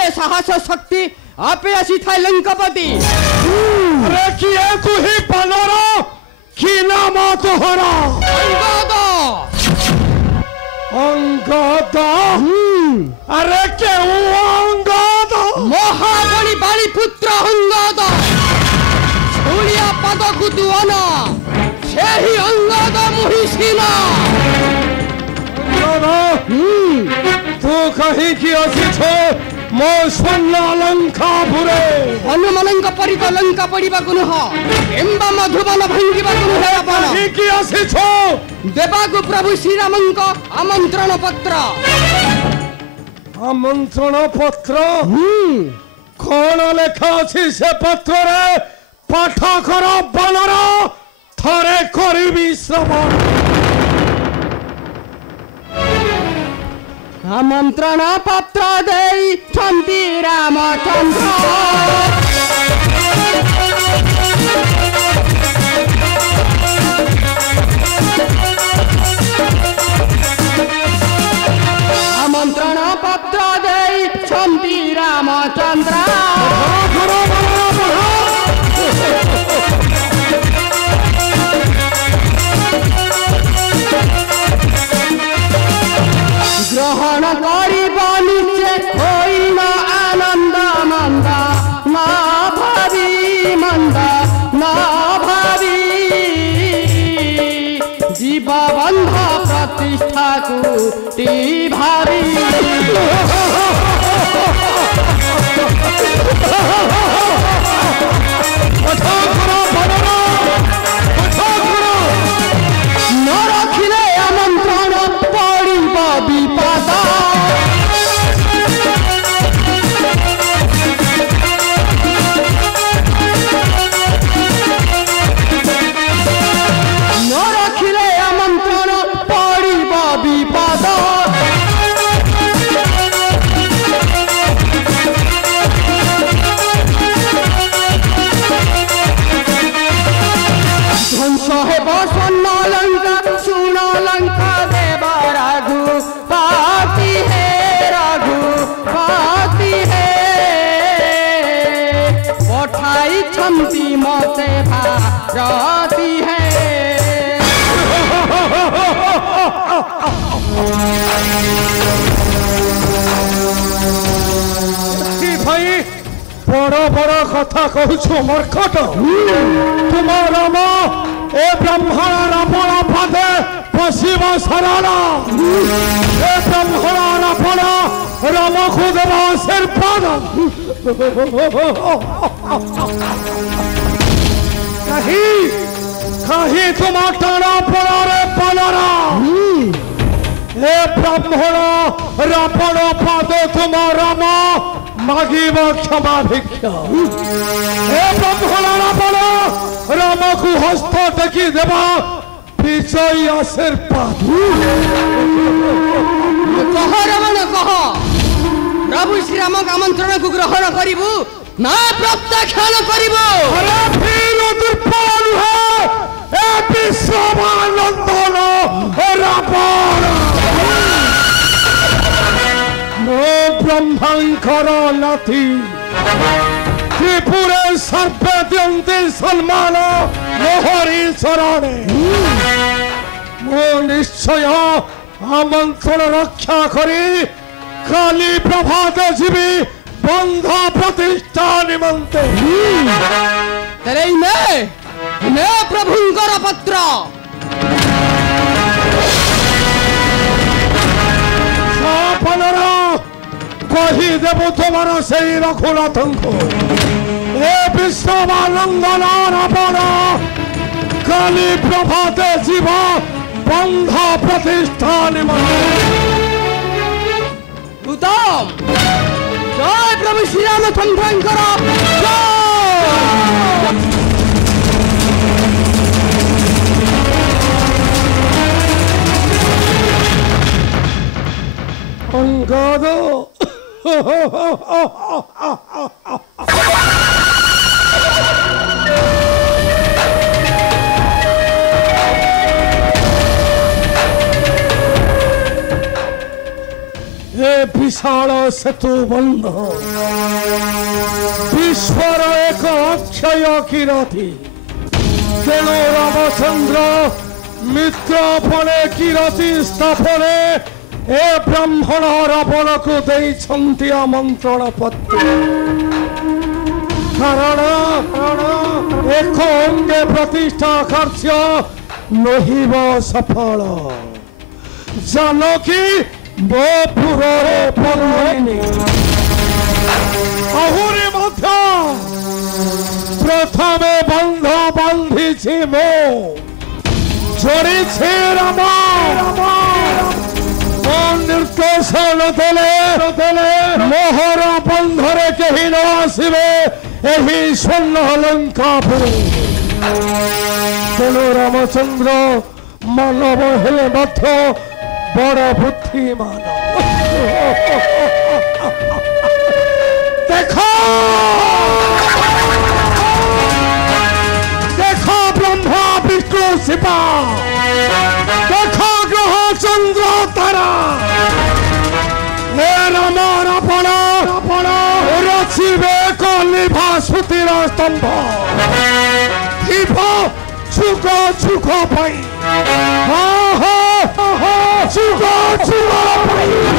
କହିଲେ ସାହସ ଶକ୍ତି ଆପେ ଆସିଥାଏ ଲଙ୍କାପତି। ଆରେ କିଏ କୁହି ବାନର କି ନାମ ତୋହର? ଅଙ୍ଗଦ। ଅଙ୍ଗଦ? ଆରେ କେଉଁ ଅଙ୍ଗଦ? ମହାବଳୀ ବାଳି ପୁତ୍ର ଅଙ୍ଗଦ। ଛୁଳିଆ ପାଦକୁ ଦୁଅନ ସେହି ଅଙ୍ଗଦ ମୁହିସିନ। ତୁ କାହିଁକି ଆସିଛୁ ମୋ ସ୍ୱର୍ଣ୍ଣ ଲଙ୍କାପୁରେ? ହନୁମାନଙ୍କ ପରି ତ ଲଙ୍କା ପଡ଼ିବାକୁ ନୁହଁ କିମ୍ବା ମଧୁବନ ଭାଙ୍ଗିବାକୁ ନୁହେଁ। ଆପଣ କାହିଁକି ଆସିଛୁ? ଦେବାକୁ ପ୍ରଭୁ ଶ୍ରୀରାମଙ୍କ ଆମନ୍ତ୍ରଣ ପତ୍ର। ଆମନ୍ତ୍ରଣ ପତ୍ର? କଣ ଲେଖା ଅଛି ସେ ପତ୍ରରେ? ପାଠ କର ବାନର, ଥରେ କରିବି ଶ୍ରବଣ। আমন্ত্রণ পত্র ଦେଇଛନ୍ତି রামচন্দ্র। আমন্ত্রণ পত্র ଦେଇଛନ୍ତି রামচন্দ্র। গ্রহণ করিব নিচে হইল আনন্দ মন্দ না ভাবি মন্দ না ভাবি জীব বন্ধ প্রতিষ্ঠাকু টি ভাবি। ন রখিলে আমন্ত্রণ পড়িব বিপদ। ন রখিলে আমন্ত্রণ পড়িব বিপদ। ধ্বংস হেব স্বর্ণ লঙ্কা শুণ লঙ্কা দেব রাঘু পাতি হে রাঘু পাতি হে পঠাইଛନ୍ତି মতে ভারতী হে। ভাই বড় বড় কথা কହୁଛୁ মর্কট। তুম রাম এ ব্রাহ্মণ রাবণ পাদে পশিব শরণ। এ ব্রাহ্মণ রাবণ রামକୁ দেব আশীর্বাদ। কাহি তুম টাণ পড়ে বানর। এ ব্রাহ্মণ রাবণ পাদে তুম রাম মাগিব ক্ষমা ভিক্ষা। এ ব্রাহ্মণ রাবণ রামକୁ হস্ত টেকি দেব বিজয়ী আশীর্বাদ। কহ রাবণ কহ প্রভু শ্রীরামক আমন্ত্রণକୁ গ্রহণ করিবু না প্রত্যাখ্যান করিবু? আরে ফির দুর্বল নুহে এ বিশ্বমানন্দন রাবণ। মো ব্রহ্মাঙ্কর নাথি ত্রিপুরে সর্বে দিয়ন্তি সম্মান মোহরি চরণে। মো নিশ্চয় আমন্ত্রণ রক্ষা করি কালি প্রভাতে জীবী বন্ধ প্রতিষ্ঠা নিমন্তে। তেরে নে প্রভুঙ্কর পত্র। সাপনর কহি দেব তোমার সেই রঘুনাথଙ୍କୁ এ বিশ্বমানন্দন রাবণ কালি প্রভাতে জীব বন্ধ প্রতিষ্ঠা নিমন্তে। উত্তম জয় প্রভু শ্রীরামচন্দ্রঙ্কর অঙ্গদ। এ विशाल सेतु बंध विश्वर एक अक्षय कीरति तेणु रामचंद्र मित्र फले कीरति स्थापने ए ब्राह्मण रावण को देइछन्ति आमंत्रण पत्र कारण एक अंगे प्रतिष्ठा कार्य नहिब सफल जानकी मो पुररे पन्नी आहुरी मध्य प्रथमे बंध बांधी मो जोड़ी राम निर्देशन देले मोहर बंधरे कहीं न आसवे यही स्वर्ण लंकापुरी तेणु रामचंद्र मानव हेले मध्य बड़ बुद्धिमान देखो देखो ब्रह्मा विष्णु शिवा देखो ग्रह चंद्र तारा हे राम रावण रचिबे कलिभा सुतिर स्तंभ जुग जुग पाई जुग जुग पाई